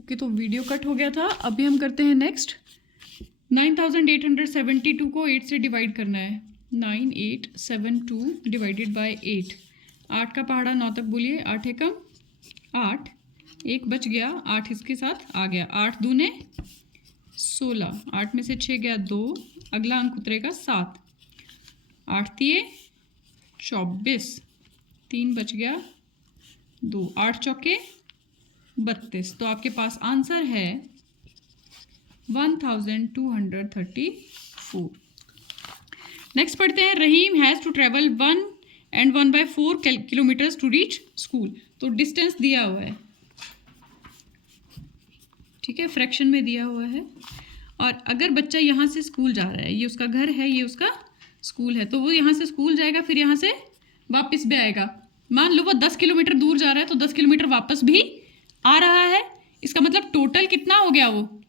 Okay, तो video cut हो गया था। अभी हम करते हैं नेक्स्ट। 9872 को 8 से डिवाइड करना है। 9872 डिवाइडेड बाय 8। 8 का पहाड़ा 9 तक बोलिए। 8 एकम 8, 1 बच गया, 8 इसके साथ आ गया। 8 दूने 16, 8 में से 6 गया 2, अगला अंक उतरेगा 7। 8 तिये 24, 3 बच गया 2, 8 चौके 32। तो आपके पास आंसर है 1234। नेक्स्ट पढ़ते हैं। Rahim has to travel 1 and 1/4 kilometres to reach school. तो डिस्टेंस दिया हुआ है, ठीक है, फ्रैक्शन में दिया हुआ है। और अगर बच्चा यहाँ से स्कूल जा रहा है, ये उसका घर है, ये उसका स्कूल है, तो वो यहाँ से स्कूल जाएगा, फिर यहाँ से वापस भी आएगा। मान लो वो 10 किलोमीटर दूर जा रहा है, तो 10 किलोमीटर वापस भी आ रहा है। इसका मतलब टोटल कितना हो गया? वो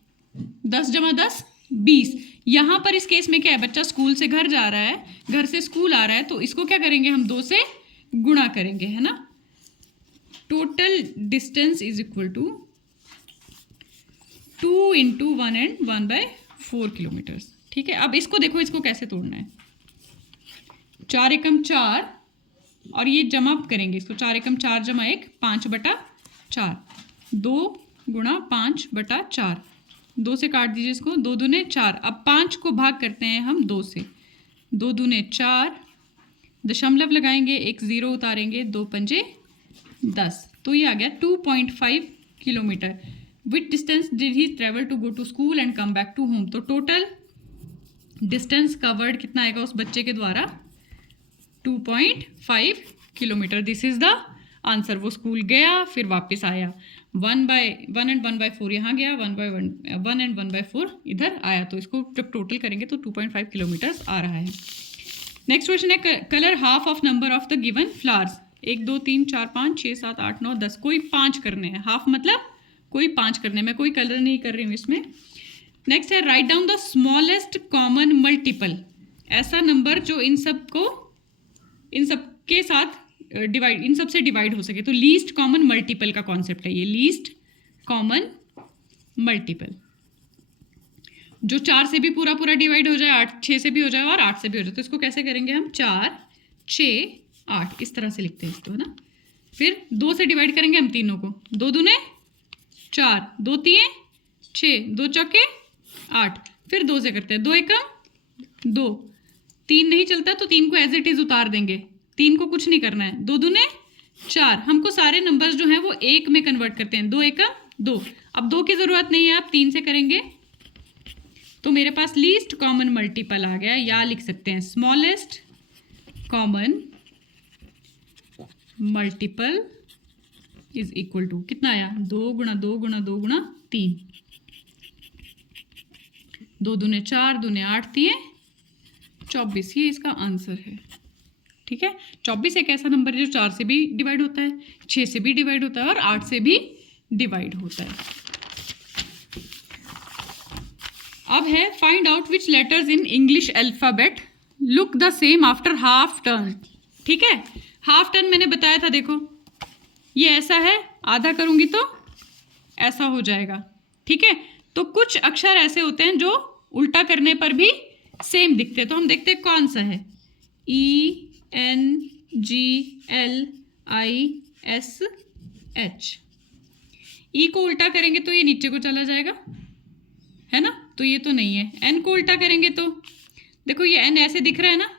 10 × 10 20। यहाँ पर इस केस में क्या है? बच्चा स्कूल से घर जा रहा है, घर से स्कूल आ रहा है, तो इसको क्या करेंगे हम? 2 से गुणा करेंगे, है ना। Total distance is equal to 2 × 1 and 1/4 kilometres. ठीक है, अब इसको देखो, इसको कैसे तोड़ना है। 4 एकम 4 और ये जमा करेंगे इसको। 4 एकम 4 + 1 5/4। 2 × 5/4। 2 से काट दीजिए इसको। 2 दूने 4। अब 5 को भाग करते हैं हम 2 से। 2 दूने 4, दशमलव लगाएंगे, 1 0 उतारेंगे, 2 पंजे 10। तो ये आ गया 2.5 kilometre. Which distance did he travel to go to school and come back to home. तो टोटल डिस्टेंस कवर्ड कितना आएगा उस बच्चे के द्वारा? 2.5 kilometre. This is the answer. वो स्कूल गया, फिर वापस आया। 1/1 and 1/4 यहाँ गया, 1 and 1/4 इधर आया। तो इसको जब टोटल करेंगे तो 2.5 किलोमीटर्स आ रहा है। नेक्स्ट क्वेश्चन है, colour half of number of the given flowers. 1 2 3 4 5 6 7 8 9 10। कोई 5 करने हैं। हाफ मतलब कोई 5 करने में, कोई कलर नहीं कर रही हूँ इसमें। नेक्स्ट है, write down the smallest common multiple. ऐसा नंबर जो इन सब के साथ डिवाइड, इन सब से डिवाइड हो सके। तो लीस्ट कॉमन मल्टीपल का कॉन्सेप्ट है ये। लीस्ट कॉमन मल्टीपल जो 4 से भी पूरा डिवाइड हो जाए, 6 से भी हो जाए और 8 से भी हो जाए। तो इसको कैसे करेंगे हम? 4 6 8 इस तरह से लिखते हैं इसको, है ना। फिर 2 से डिवाइड करेंगे हम तीनों को। 2 दूने 4, 2 तिये 6, 2 चौके 8। फिर 2 से करते हैं। 2 एकम 2। 3 नहीं चलता तो 3 को एज इट इज उतार देंगे। 3 को कुछ नहीं करना है। 2 दूने 4। हमको सारे नंबर्स जो हैं वो 1 में कन्वर्ट करते हैं। 2 एकम 2। अब 2 की ज़रूरत नहीं है, आप 3 से करेंगे। तो मेरे पास लीस्ट कॉमन मल्टीपल आ गया। या लिख सकते हैं smallest common multiple is equal to कितना आया? 2 × 2 × 2 × 3। 2 दूने 4, दूने 8 तिये 24। ये इसका आंसर है। ठीक है, 24 एक ऐसा नंबर है जो 4 से भी डिवाइड होता है, 6 से भी डिवाइड होता है और 8 से भी डिवाइड होता है। अब है, find out which letters in English alphabet look the same after half turn. ठीक है, हाफ टर्न मैंने बताया था। देखो ये ऐसा है, आधा करूंगी तो ऐसा हो जाएगा। ठीक है, तो कुछ अक्षर ऐसे होते हैं जो उल्टा करने पर भी सेम दिखते हैं। तो हम देखते हैं कौन सा है। ENGLISH। ई को उल्टा करेंगे तो ये नीचे को चला जाएगा, है ना। तो ये तो नहीं है। एन को उल्टा करेंगे तो देखो ये एन ऐसे दिख रहा है ना।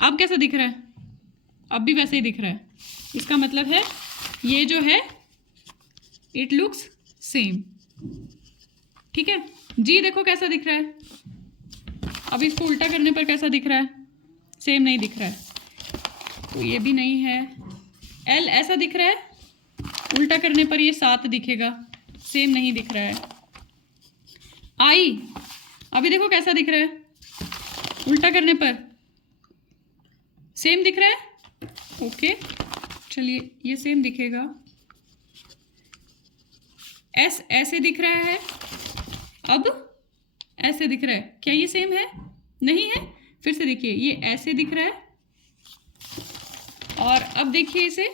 अब कैसा दिख रहा है? अब भी वैसे ही दिख रहा है। इसका मतलब है ये जो है इट लुक्स सेम। ठीक है, जी देखो कैसा दिख रहा है। अब इसको उल्टा करने पर कैसा दिख रहा है? सेम नहीं दिख रहा है। तो ये भी नहीं है। एल ऐसा दिख रहा है, उल्टा करने पर ये 7 दिखेगा, सेम नहीं दिख रहा है। आई अभी देखो कैसा दिख रहा है, उल्टा करने पर सेम दिख रहा है। ओके चलिए, ये सेम दिखेगा। एस ऐसे दिख रहा है, अब ऐसे दिख रहा है। क्या ये सेम है? नहीं है। फिर से देखिए, ये ऐसे दिख रहा है और अब देखिए इसे,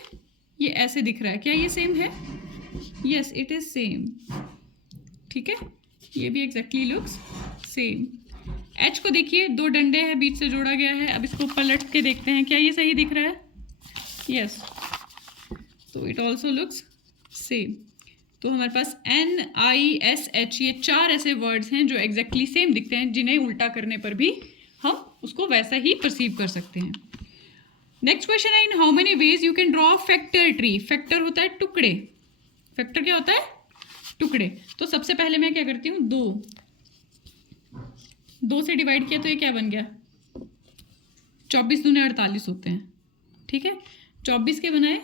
ये ऐसे दिख रहा है। क्या ये सेम है? यस इट इज सेम, ठीक है, ये भी एग्जैक्टली लुक्स सेम। एच को देखिए, दो डंडे हैं, बीच से जोड़ा गया है। अब इसको पलट के देखते हैं, क्या ये सही दिख रहा है? यस, तो इट ऑल्सो लुक्स सेम। तो हमारे पास NISH ये 4 ऐसे वर्ड्स हैं जो एग्जैक्टली सेम दिखते हैं, जिन्हें उल्टा करने पर भी हम उसको वैसा ही परसीव कर सकते हैं। नेक्स्ट क्वेश्चन है, in how many ways you can draw factor tree. Factor होता है टुकड़े, फैक्टर क्या होता है? टुकड़े। तो सबसे पहले मैं क्या करती हूँ, 2 से डिवाइड किया तो ये क्या बन गया? 24 दूने 48 होते हैं, ठीक है। 24 के बनाए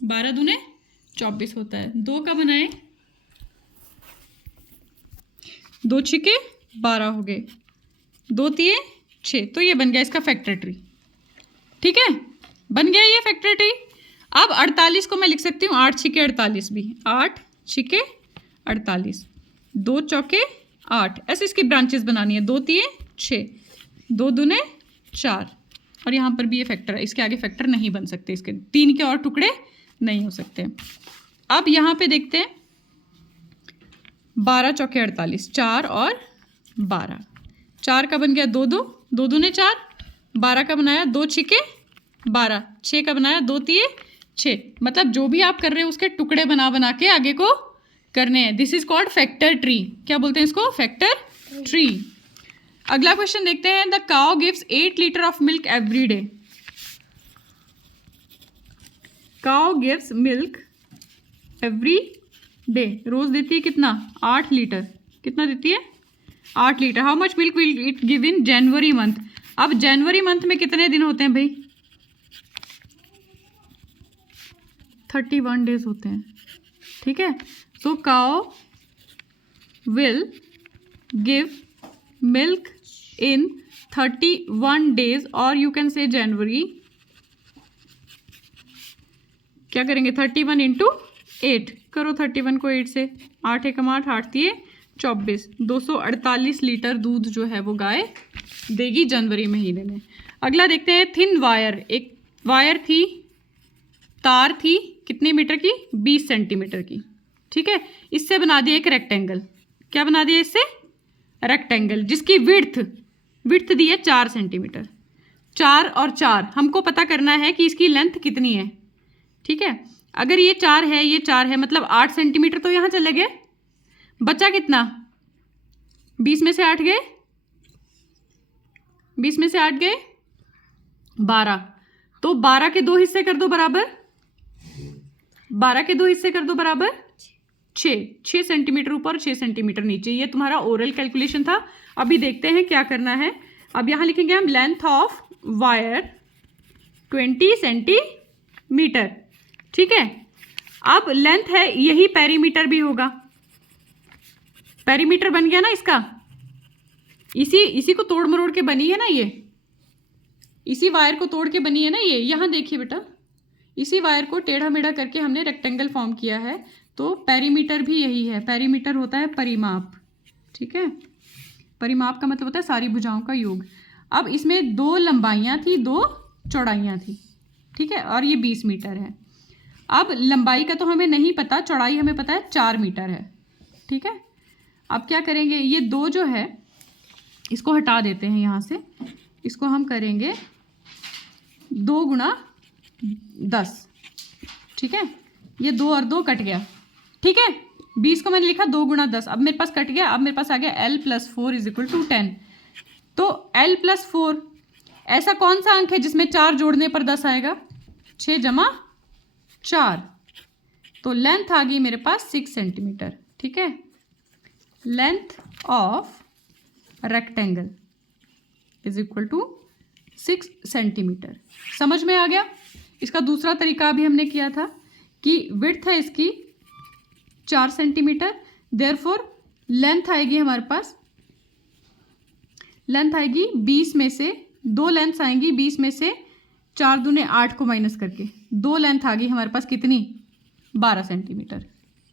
12 दूने 24 होता है। 2 का बनाए 2 छिके 12 हो गए, 2 तिये 6, तो ये बन गया इसका फैक्टर ट्री, ठीक है, बन गया ये फैक्टर ट्री। अब 48 को मैं लिख सकती हूँ 8 छिके 48 भी, 8 छिके 48, 2 चौके 8, ऐसे इसकी ब्रांचेस बनानी है। 2 तिये 6, 2 दूने 4, और यहाँ पर भी ये फैक्टर है, इसके आगे फैक्टर नहीं बन सकते, इसके 3 के और टुकड़े नहीं हो सकते। अब यहाँ पे देखते हैं, 12 चौके 48, 4 और 12, 4 का बन गया 2 दूने 4, 12 का बनाया 2 छिके 12, 6 का बनाया 2 तिये 6। मतलब जो भी आप कर रहे हैं उसके टुकड़े बना बना के आगे को करने हैं। This is called factor tree. क्या बोलते हैं इसको? Factor tree. अगला क्वेश्चन देखते हैं, the cow gives 8 litre of milk every day. Cow gives milk every day, रोज देती है कितना? 8 लीटर। कितना देती है? 8 litre. How much milk will it give in January month. अब जनवरी मंथ में कितने दिन होते हैं भाई? 31 डेज होते हैं, ठीक है। So cow will give milk in 31 days, और यू कैन से जनवरी। क्या करेंगे? 31 इंटू 8 करो, 31 को 8 से, 8 एकम 8, 8 तिये 24, 248 लीटर दूध जो है वो गाय देगी जनवरी महीने में। अगला देखते हैं, थिन वायर। एक वायर थी, तार थी, कितने मीटर की? 20 सेंटीमीटर की, ठीक है। इससे बना दिया एक रेक्टेंगल। क्या बना दिया इससे? रेक्टेंगल, जिसकी विड्थ दी है 4 सेंटीमीटर। 4 और 4 हमको पता करना है कि इसकी लेंथ कितनी है, ठीक है। अगर ये 4 है, ये 4 है, मतलब 8 सेंटीमीटर तो यहाँ चले गए। बचा कितना? 20 में से 8 गए, 20 में से 8 गए 12, तो 12 के 2 हिस्से कर दो बराबर, 12 के 2 हिस्से कर दो बराबर 6 सेंटीमीटर ऊपर, 6 सेंटीमीटर नीचे। ये तुम्हारा ओरल कैलकुलेशन था। अभी देखते हैं क्या करना है। अब यहाँ लिखेंगे हम, लेंथ ऑफ वायर 20 सेंटीमीटर, ठीक है। अब लेंथ है, यही पेरीमीटर भी होगा। पेरीमीटर बन गया ना इसका, इसी को तोड़ मरोड़ के बनी है ना, ये इसी वायर को तोड़ के बनी है ना ये। यहाँ देखिए बेटा, इसी वायर को टेढ़ा मेढ़ा करके हमने रेक्टेंगल फॉर्म किया है, तो पेरीमीटर भी यही है। पेरीमीटर होता है परिमाप, ठीक है। परिमाप का मतलब होता है सारी भुजाओं का योग। अब इसमें 2 लंबाइयाँ थी, 2 चौड़ाइयाँ थी, ठीक है, और ये 20 मीटर है। अब लंबाई का तो हमें नहीं पता, चौड़ाई हमें पता है 4 मीटर है, ठीक है। अब क्या करेंगे, ये 2 जो है इसको हटा देते हैं यहाँ से, इसको हम करेंगे 2 गुणा 10, ठीक है। ये 2 और 2 कट गया, ठीक है। 20 को मैंने लिखा 2 गुणा 10, अब मेरे पास कट गया। अब मेरे पास आ गया L+4 = 10। तो L+4 ऐसा कौन सा अंक है जिसमें 4 जोड़ने पर 10 आएगा? 6 जमा 4, तो लेंथ आ गई मेरे पास 6 सेंटीमीटर, ठीक है। Length of rectangle = 6 centimetre. समझ में आ गया? इसका दूसरा तरीका अभी हमने किया था कि विड्थ है इसकी 4 सेंटीमीटर, देयरफॉर लेंथ आएगी हमारे पास, लेंथ आएगी 20 में से 2 लेंथ आएंगी, 20 में से 4 दूने 8 को माइनस करके 2 लेंथ आ गई हमारे पास कितनी? 12 सेंटीमीटर,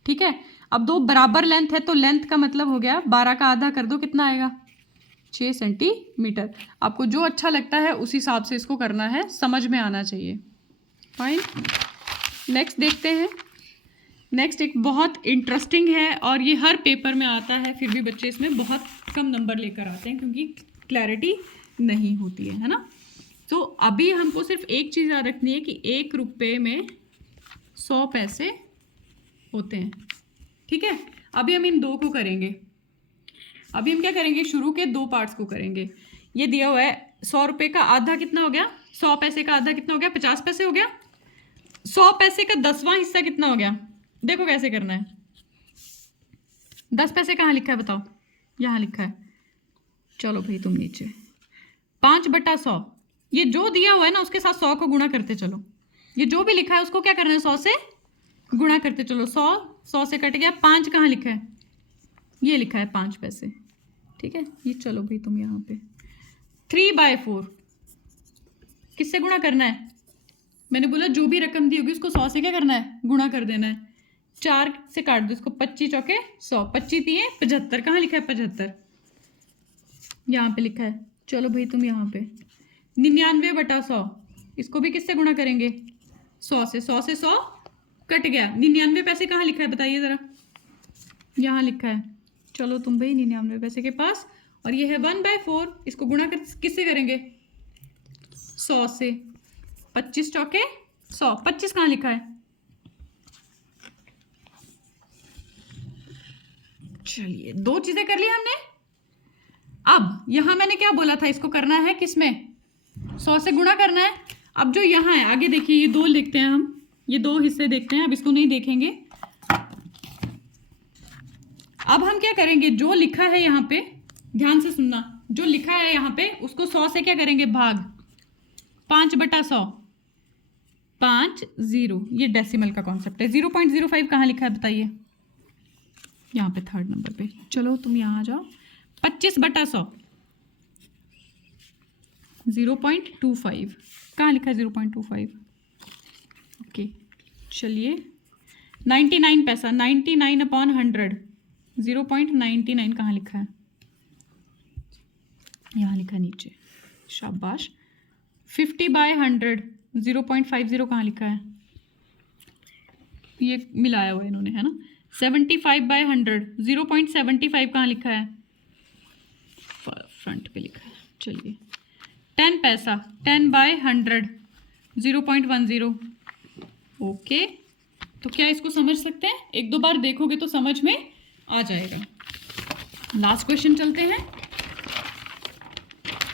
ठीक है। अब 2 बराबर लेंथ है, तो लेंथ का मतलब हो गया 12 का आधा कर दो, कितना आएगा? 6 सेंटीमीटर। आपको जो अच्छा लगता है उस हिसाब से इसको करना है, समझ में आना चाहिए। फाइन। नेक्स्ट देखते हैं, नेक्स्ट एक बहुत इंटरेस्टिंग है और ये हर पेपर में आता है, फिर भी बच्चे इसमें बहुत कम नंबर लेकर आते हैं क्योंकि क्लैरिटी नहीं होती है ना। तो अभी हमको सिर्फ एक चीज़ याद रखनी है कि 1 रुपये में 100 पैसे होते हैं, ठीक है। अभी हम इन 2 को करेंगे। अभी हम क्या करेंगे, शुरू के 2 पार्ट्स को करेंगे। ये दिया हुआ है 100 रुपये का आधा कितना हो गया, 100 पैसे का आधा कितना हो गया, 50 पैसे हो गया। 100 पैसे का 10वां हिस्सा कितना हो गया, देखो कैसे करना है। 10 पैसे कहाँ लिखा है बताओ, यहाँ लिखा है। चलो भाई तुम नीचे 5/100, ये जो दिया हुआ है ना उसके साथ 100 को गुणा करते चलो। ये जो भी लिखा है उसको क्या करना है, 100 से गुणा करते चलो। 100 से कट गया, 5 कहाँ लिखा है, ये लिखा है 5 पैसे, ठीक है। ये चलो भाई तुम यहाँ पे 3/4 किससे गुणा करना है, मैंने बोला जो भी रकम दी होगी उसको 100 से क्या करना है, गुणा कर देना है। 4 से काट दो इसको, 25 चौके 100, 25 दिए 75, कहाँ लिखा है 75, यहाँ पे लिखा है। चलो भाई तुम यहाँ पे 99/100, इसको भी किससे गुणा करेंगे, 100 से। 100 से 100 कट गया, 99 पैसे कहाँ लिखा है बताइए ज़रा, यहाँ लिखा है। चलो तुम भाई 99 पैसे के पास, और ये है 1/4, इसको गुणा किससे करेंगे, 100 से। 25 चौके 100, 25 कहाँ लिखा है। चलिए 2 चीजें कर ली हमने। अब यहां मैंने क्या बोला था, इसको करना है किसमें, 100 से गुणा करना है। अब जो यहाँ है आगे देखिए, ये 2 लिखते हैं हम, ये 2 हिस्से देखते हैं, अब इसको नहीं देखेंगे। अब हम क्या करेंगे, जो लिखा है यहाँ पे ध्यान से सुनना, जो लिखा है यहाँ पे उसको 100 से क्या करेंगे भाग, 5/100, 50, ये डेसिमल का कॉन्सेप्ट है। 0.05 कहाँ लिखा है बताइए, यहाँ पे 3rd नंबर पे। चलो तुम यहाँ आ जाओ, 25/100, 0.25 कहाँ लिखा है, 0.25, ओके। चलिए 99 पैसा, 99/100, 0.99 कहाँ लिखा है, यहाँ लिखा नीचे, शाबाश। 50/100, 0.50 कहाँ लिखा है, ये मिलाया हुआ है इन्होंने, है ना। 75/100, 0.75 कहाँ लिखा है, फ्रंट पे लिखा है। चलिए 10 पैसा, 10/100, 0.10, ओके। तो क्या इसको समझ सकते हैं, 1-2 बार देखोगे तो समझ में आ जाएगा। लास्ट क्वेश्चन चलते हैं।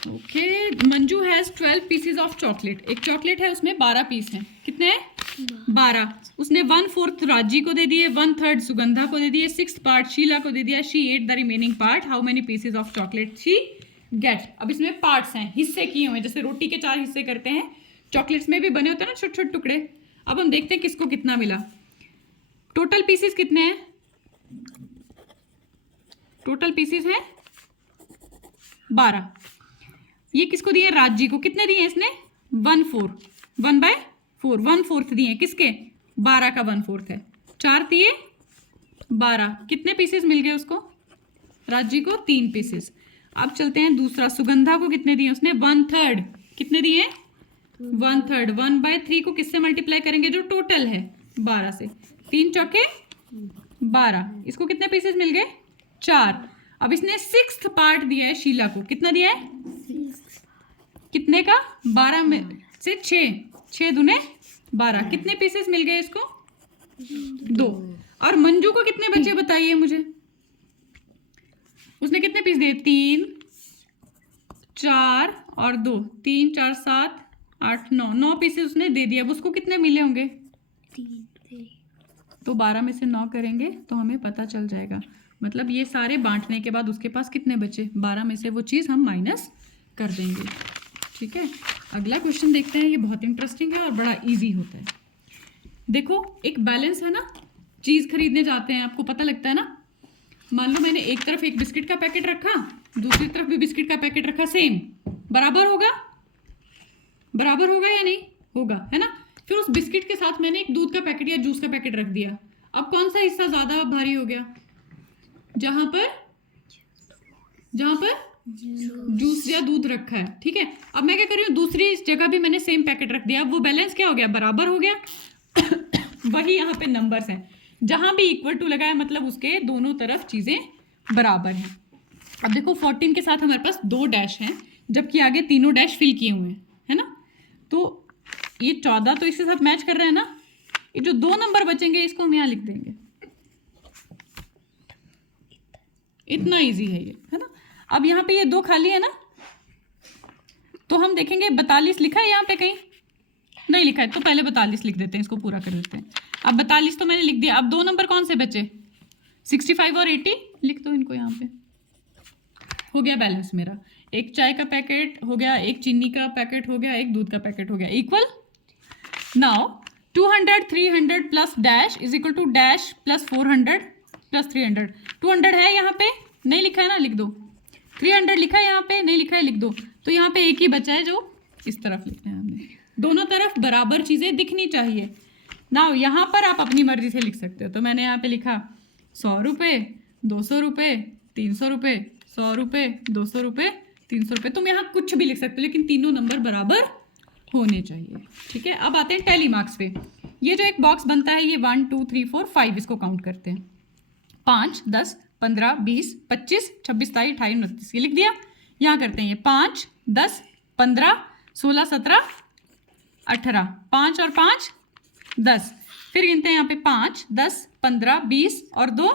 Okay, Manju has 12 pieces of chocolate. एक चॉकलेट है उसमें 12 पीस हैं, कितने हैं, 12। उसने 1/4 राजी को दे दिए, 1/3 सुगंधा को दे दिए, 6th पार्ट शीला को दे दिया। She at the remaining part, how many pieces of chocolate she get. अब इसमें पार्ट्स हैं, हिस्से किए हुए हैं, जैसे रोटी के 4 हिस्से करते हैं, चॉकलेट्स में भी बने होते हैं ना छोटे छोटे टुकड़े। अब हम देखते हैं किसको कितना मिला। टोटल पीसेस कितने हैं, टोटल पीसेस हैं 12। ये किसको दिए, राजी को। कितने दिए इसने, 1/4, 1/4 दिए हैं, किसके, 12 का 1/4 है। 4 दिए 12, कितने पीसेस मिल गए उसको, राजी को 3 पीसेस। अब चलते हैं दूसरा, सुगंधा को कितने दिए उसने, 1/3, कितने दिए 1/3। 1/3 को किससे मल्टीप्लाई करेंगे, जो टोटल है 12 से, 3 चौके 12, इसको कितने पीसेस मिल गए, 4। अब इसने 6th पार्ट दिया है शीला को, कितना दिया है, कितने का, 12 में से 6 दूने 12, कितने पीसेस मिल गए इसको, 2। और मंजू को कितने बचे बताइए मुझे, उसने कितने पीस दिए, 3, 4 और 2, 3, 4, 7, 8, 9 पीसेस उसने दे दिया। अब उसको कितने मिले होंगे, 3। तो 12 में से 9 करेंगे तो हमें पता चल जाएगा। मतलब ये सारे बांटने के बाद उसके पास कितने बचे, 12 में से वो चीज़ हम माइनस कर देंगे, ठीक है। अगला क्वेश्चन देखते हैं, ये बहुत इंटरेस्टिंग है और बड़ा इजी होता है। देखो एक बैलेंस है ना, चीज़ खरीदने जाते हैं, आपको पता लगता है ना। मान लो मैंने एक तरफ एक बिस्किट का पैकेट रखा, दूसरी तरफ भी बिस्किट का पैकेट रखा, सेम बराबर होगा, बराबर होगा या नहीं होगा, है ना। फिर उस बिस्किट के साथ मैंने एक दूध का पैकेट या जूस का पैकेट रख दिया। अब कौन सा हिस्सा ज़्यादा भारी हो गया, जहां पर जूस या दूध रखा है, ठीक है। अब मैं क्या कर रही हूँ, दूसरी जगह भी मैंने सेम पैकेट रख दिया, वो बैलेंस क्या हो गया, बराबर हो गया। वही यहाँ पे नंबर्स हैं, जहाँ भी इक्वल टू लगा है मतलब उसके दोनों तरफ चीज़ें बराबर हैं। अब देखो 14 के साथ हमारे पास 2 डैश हैं, जबकि आगे तीनों डैश फिल किए हुए हैं, है ना। तो ये 14 तो इसके साथ मैच कर रहा है ना। ये जो 2 नंबर बचेंगे इसको हम यहाँ लिख देंगे। इतना इजी है ये, है ना। अब यहाँ पे ये 2 खाली है ना, तो हम देखेंगे 42 लिखा है यहाँ पे कहीं, नहीं लिखा है, तो पहले 42 लिख देते हैं, इसको पूरा कर देते हैं। अब 42 तो मैंने लिख दिया। अब 2 नंबर कौन से बचे, 65 और 80, लिख दो इनको यहाँ पे। हो गया बैलेंस मेरा, एक चाय का पैकेट हो गया, एक चीनी का पैकेट हो गया, एक दूध का पैकेट हो गया, equal. Now 200 300 plus dash is equal to dash plus 400 plus 300। 200 है यहाँ पे, नहीं लिखा है ना, लिख दो। 300 लिखा है यहाँ पे, नहीं लिखा है, लिख दो। तो यहाँ पे एक ही बचा है जो इस तरफ लिखना है हमने। दोनों तरफ बराबर चीज़ें दिखनी चाहिए। नाउ यहाँ पर आप अपनी मर्जी से लिख सकते हो। तो मैंने यहाँ पे लिखा 100 रुपये, 200 रुपये, 300 रुपये, 100 रुपये, 200 रुपये, 300 रुपये। तुम यहाँ कुछ भी लिख सकते हो, लेकिन तीनों नंबर बराबर होने चाहिए, ठीक है। अब आते हैं टैली मार्क्स पे। ये जो एक बॉक्स बनता है, ये 1 2 3 4 5, इसको काउंट करते हैं। 5 10 15 20 25 26 27 28 29, ये लिख दिया। यहाँ करते हैं ये 5 10 15 16 17 18, 5 और 5 10। फिर गिनते हैं यहाँ पे 5 10 15 20 और 2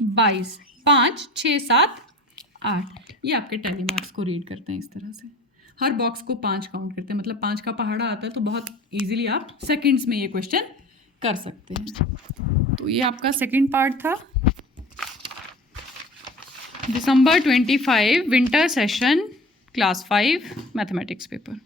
22, 5 6 7 8। ये आपके टैली मार्क्स को रीड करते हैं इस तरह से। हर बॉक्स को 5 काउंट करते हैं, मतलब 5 का पहाड़ा आता है, तो बहुत इजीली आप सेकंड्स में ये क्वेश्चन कर सकते हैं। तो ये आपका सेकंड पार्ट था, दिसंबर 25 winter session class 5 mathematics paper.